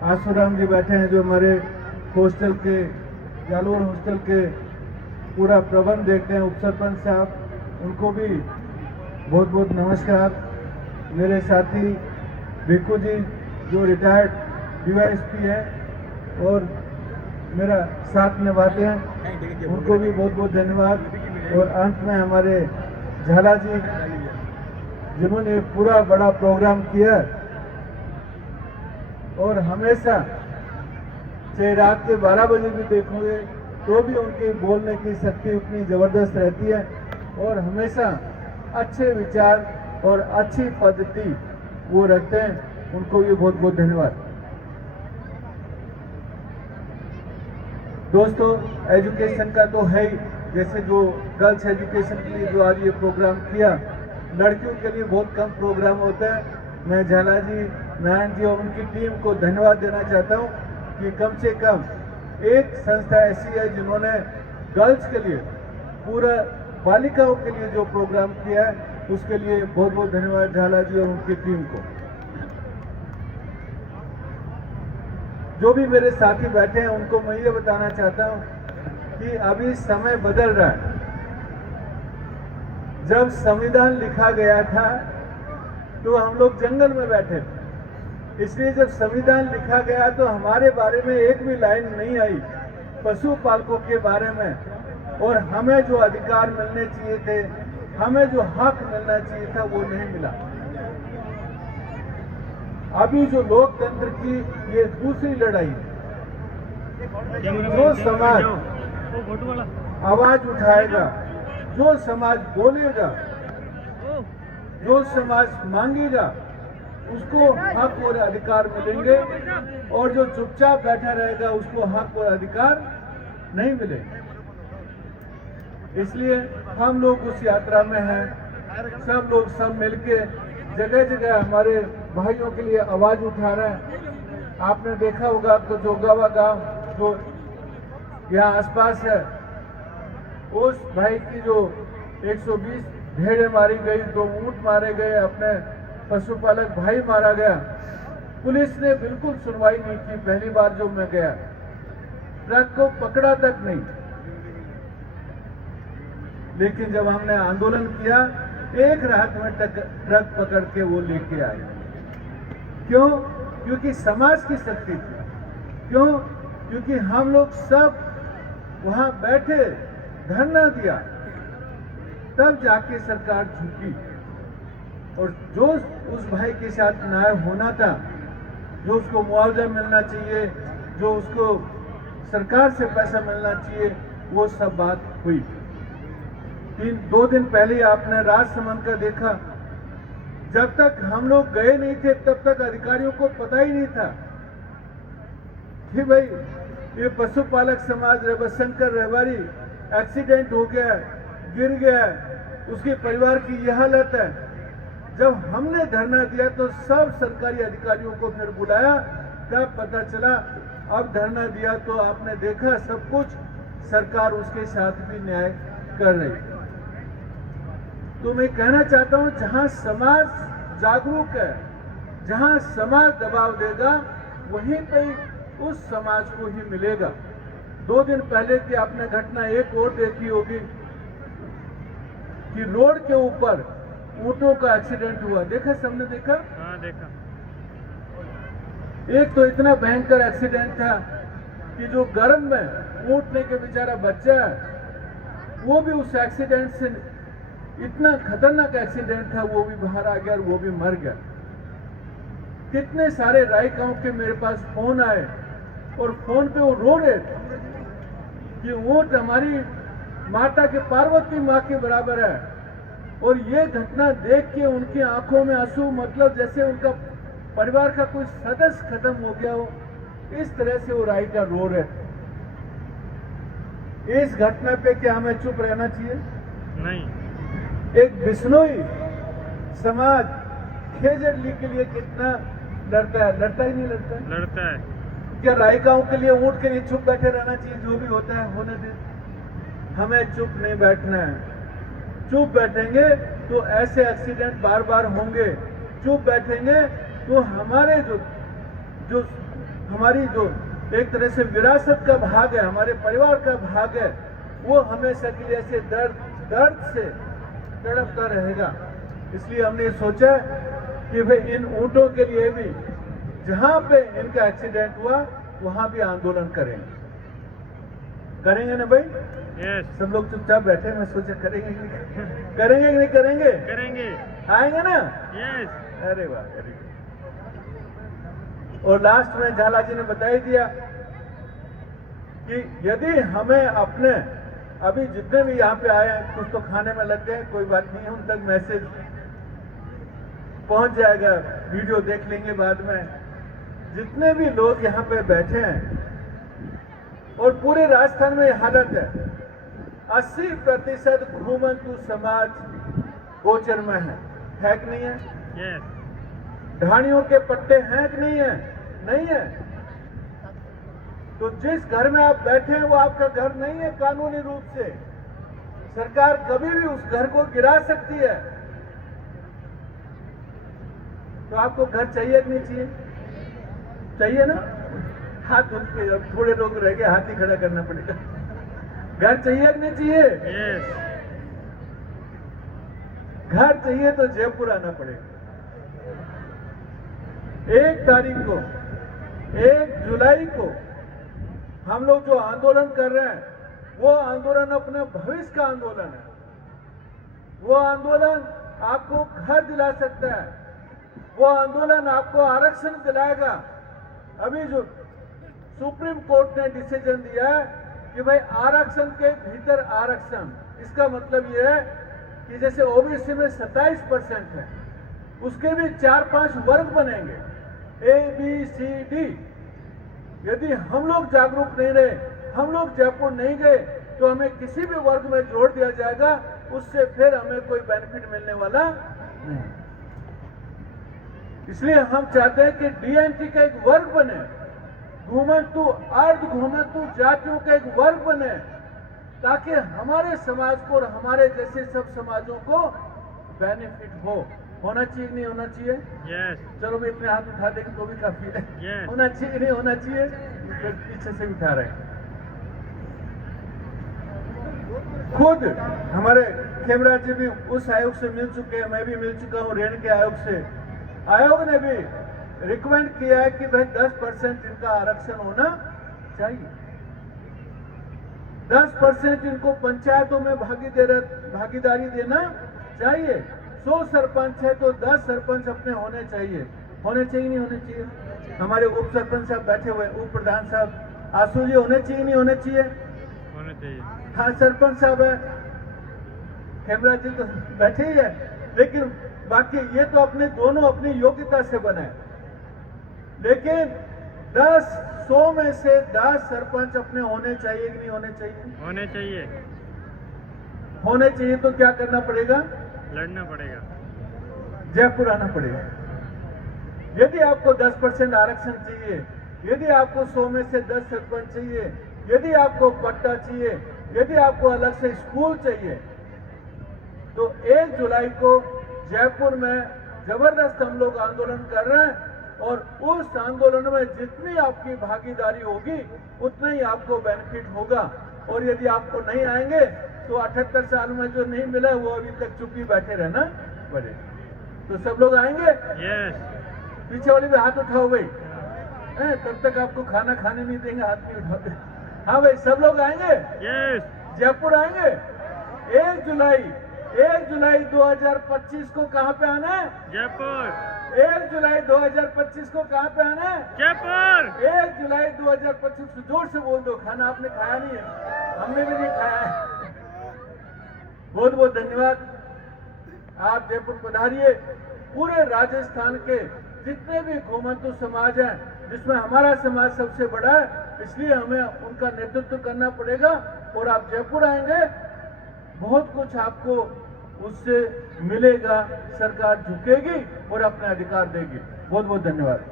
आसूराम जी बैठे हैं जो हमारे हॉस्टल के जालोर हॉस्टल के पूरा प्रबंध देखते हैं, उप सरपंच साहब, उनको भी बहुत बहुत नमस्कार। मेरे साथी भिक्कू जी जो रिटायर्ड डीवाईएसपी है और मेरा साथ निभाते हैं, उनको भी बहुत बहुत धन्यवाद। और अंत में हमारे झाला जी जिन्होंने पूरा बड़ा प्रोग्राम किया और हमेशा चाहे रात के 12 बजे भी देखोगे तो भी उनके बोलने की शक्ति उतनी जबरदस्त रहती है और हमेशा अच्छे विचार और अच्छी पद्धति वो रखते हैं। उनको भी बहुत बहुत धन्यवाद। दोस्तों, एजुकेशन का तो है ही, जैसे जो गर्ल्स एजुकेशन के लिए जो आज ये प्रोग्राम किया, लड़कियों के लिए बहुत कम प्रोग्राम होता है। मैं झाला जी, नारायण जी और उनकी टीम को धन्यवाद देना चाहता हूँ कि कम से कम एक संस्था ऐसी है जिन्होंने गर्ल्स के लिए, पूरा बालिकाओं के लिए जो प्रोग्राम किया है, उसके लिए बहुत बहुत धन्यवाद झाला जी और उनकी टीम को। जो भी मेरे साथी बैठे हैं उनको मैं ये बताना चाहता हूँ कि अभी समय बदल रहा है। जब संविधान लिखा गया था तो हम लोग जंगल में बैठे थे, इसलिए जब संविधान लिखा गया तो हमारे बारे में एक भी लाइन नहीं आई पशुपालकों के बारे में, और हमें जो अधिकार मिलने चाहिए थे, हमें जो हक मिलना चाहिए था, वो नहीं मिला। अभी जो लोकतंत्र की ये दूसरी लड़ाई है, जो समाज आवाज उठाएगा, जो समाज बोलेगा, जो समाज मांगेगा, उसको हक और अधिकार मिलेंगे, और जो चुपचाप बैठा रहेगा उसको हक और अधिकार नहीं मिलेंगे। इसलिए हम लोग उस यात्रा में हैं, सब लोग सब मिलके जगह जगह हमारे भाइयों के लिए आवाज उठा रहे हैं। आपने देखा होगा तो जोगावा गांव जो यहाँ आसपास है, उस भाई की जो 120 भेड़ें मारी गई, 2 ऊंट मारे गए, अपने पशुपालक भाई मारा गया, पुलिस ने बिल्कुल सुनवाई नहीं की। पहली बार जो मैं गया, ट्रक को पकड़ा तक नहीं। लेकिन जब हमने आंदोलन किया, एक रात में ट्रक पकड़ के वो लेके आए। क्यों? क्योंकि समाज की शक्ति थी। क्यों? क्योंकि हम लोग सब वहां बैठे, धरना दिया, तब जाके सरकार झुकी। और जो उस भाई के साथ न्याय होना था, जो उसको मुआवजा मिलना चाहिए, जो उसको सरकार से पैसा मिलना चाहिए, वो सब बात हुई। 2 दिन पहले आपने राजसमंद का देखा। जब तक हम लोग गए नहीं थे तब तक अधिकारियों को पता ही नहीं था कि भाई ये पशुपालक समाज रविशंकर रेवारी एक्सीडेंट हो गया, गिर गया, उसके परिवार की यह हालत है। जब हमने धरना दिया तो सब सरकारी अधिकारियों को फिर बुलाया, तब पता चला। अब धरना दिया तो आपने देखा सब कुछ, सरकार उसके साथ भी न्याय कर रही। तो मैं कहना चाहता हूं, जहां समाज जागरूक है, जहां समाज दबाव देगा, वहीं पे उस समाज को ही मिलेगा। 2 दिन पहले की आपने घटना एक और देखी होगी कि रोड के ऊपर ऊंटों का एक्सीडेंट हुआ। देखा, सबने देखा? हाँ, देखा। एक तो इतना भयंकर एक्सीडेंट था कि जो गर्म में ऊंट ने के बेचारा बच्चा है, वो भी उस एक्सीडेंट से, इतना खतरनाक एक्सीडेंट था, वो भी बाहर आ गया और वो भी मर गया। कितने सारे रायगांव के मेरे पास फोन आए और फोन पे वो रो रहे थे कि ऊंट हमारी माता के पार्वती माँ के बराबर है। और ये घटना देख के उनकी आंखों में आंसू, मतलब जैसे उनका परिवार का कोई सदस्य खत्म हो गया हो, इस तरह से वो रायका रो रहे थे। इस घटना पे क्या हमें चुप रहना चाहिए? नहीं। एक बिश्नोई समाज खेजड़ली के लिए कितना लड़ता है, लड़ता ही नहीं लड़ता? लड़ता है। क्या रायकाओं के लिए, ऊंट के लिए चुप बैठे रहना चाहिए? जो भी होता है होने दे, हमें चुप नहीं बैठना है। चुप बैठेंगे तो ऐसे एक्सीडेंट बार बार होंगे। चुप बैठेंगे तो हमारे जो हमारी जो एक तरह से विरासत का भाग है, हमारे परिवार का भाग है, वो हमेशा के लिए ऐसे दर्द से तड़पता रहेगा। इसलिए हमने सोचा कि भाई इन ऊँटों के लिए भी जहां पे इनका एक्सीडेंट हुआ वहां भी आंदोलन करेंगे ना भाई? यस। सब लोग चुपचाप बैठे, मैं सोचा करेंगे कि नहीं करेंगे कि नहीं करेंगे? करेंगे। आएंगे ना? यस। अरे वाह, वेरी गुड। और लास्ट में झाला जी ने बता ही दिया कि यदि हमें अपने अभी जितने भी यहाँ पे आए हैं, कुछ तो खाने में लग गए, कोई बात नहीं, उन तक मैसेज पहुंच जाएगा, वीडियो देख लेंगे बाद में। जितने भी लोग यहाँ पे बैठे हैं और पूरे राजस्थान में यह हालत है, 80% घुमंतु समाज गोचर में है कि नहीं है? यस। ढाणियों के पट्टे हैं कि नहीं है? नहीं है। तो जिस घर में आप बैठे हैं वो आपका घर नहीं है कानूनी रूप से। सरकार कभी भी उस घर को गिरा सकती है। तो आपको घर चाहिए कि नहीं चाहिए? चाहिए ना? हाथ उठ के, अब थोड़े लोग रह गए, हाथ ही खड़ा करना पड़ेगा। घर चाहिए कि नहीं चाहिए? यस। घर चाहिए तो जयपुर आना पड़ेगा। 1 तारीख को, 1 जुलाई को हम लोग जो आंदोलन कर रहे हैं, वो आंदोलन अपने भविष्य का आंदोलन है। वो आंदोलन आपको घर दिला सकता है, वो आंदोलन आपको आरक्षण दिलाएगा। अभी जो सुप्रीम कोर्ट ने डिसीजन दिया है कि भाई आरक्षण के भीतर आरक्षण, इसका मतलब यह है कि जैसे ओबीसी में 27% है, उसके भी 4-5 वर्ग बनेंगे, A, B, C, D। यदि हम लोग जागरूक नहीं रहे, हम लोग जयपुर नहीं गए, तो हमें किसी भी वर्ग में जोड़ दिया जाएगा, उससे फिर हमें कोई बेनिफिट मिलने वाला नहीं। इसलिए हम चाहते हैं कि DNT का एक वर्ग बने, घुमंतु अर्ध घुमंतु जातियों का एक वर्ग बने, ताकि हमारे समाज को और हमारे जैसे सब समाजों को बेनिफिट हो। होना चाहिए कि नहीं होना चाहिए? यस। चलो मैं इतने हाथ उठा देंगे तो भी काफी है। Yes. होना चाहिए कि नहीं होना चाहिए? फिर पीछे से उठा रहे हैं। खुद हमारे खेमराज जी भी उस आयोग से मिल चुके हैं, मैं भी मिल चुका हूँ रेण के आयोग से। आयोग ने भी रिकमेंड किया है कि भाई 10% इनका आरक्षण होना चाहिए। 10% इनको पंचायतों में भागीदारी देना चाहिए। 100 सरपंच है तो 10 सरपंच अपने होने चाहिए। होने चाहिए नहीं होने चाहिए? हमारे उप सरपंच साहब बैठे हुए, उप प्रधान साहब आंसू जी, होने चाहिए नहीं होने चाहिए? होने चाहिए। हाँ, सरपंच साहब है, खेमराज जी तो बैठे ही है, लेकिन बाकी ये तो अपने दोनों अपनी योग्यता से बने। लेकिन 100 में से 10 सरपंच अपने होने चाहिए कि नहीं होने चाहिए? होने चाहिए। होने चाहिए तो क्या करना पड़ेगा? लड़ना पड़ेगा। जयपुर आना पड़ेगा। यदि आपको 10% आरक्षण चाहिए, यदि आपको 100 में से 10 सरपंच चाहिए, यदि आपको पट्टा चाहिए, यदि आपको अलग से स्कूल चाहिए, तो 1 जुलाई को जयपुर में जबरदस्त हम लोग आंदोलन कर रहे हैं। और उस आंदोलन में जितनी आपकी भागीदारी होगी उतना ही आपको बेनिफिट होगा। और यदि आपको नहीं आएंगे तो 78 साल में जो नहीं मिला वो अभी तक चुप ही बैठे रहना पड़े। तो सब लोग आएंगे? यस। पीछे वाले भी हाथ उठाओ भाई, तब तक आपको खाना खाने नहीं देंगे, हाथ नहीं उठाओ। हाँ भाई, सब लोग आएंगे? यस। जयपुर आएंगे? 1 जुलाई 2025 को कहाँ पे आना है? जयपुर। 1 जुलाई 2025 को कहाँ पे आना है? जयपुर। 1 जुलाई 2025 को जोर से बोल दो। खाना आपने खाया नहीं है, हमने भी नहीं खाया है। बहुत बहुत धन्यवाद। आप जयपुर पधारिए। पूरे राजस्थान के जितने भी घुमंतु समाज हैं, जिसमें हमारा समाज सबसे बड़ा है, इसलिए हमें उनका नेतृत्व करना पड़ेगा। और आप जयपुर आएंगे, बहुत कुछ आपको उससे मिलेगा। सरकार झुकेगी और अपने अधिकार देगी। बहुत बहुत धन्यवाद।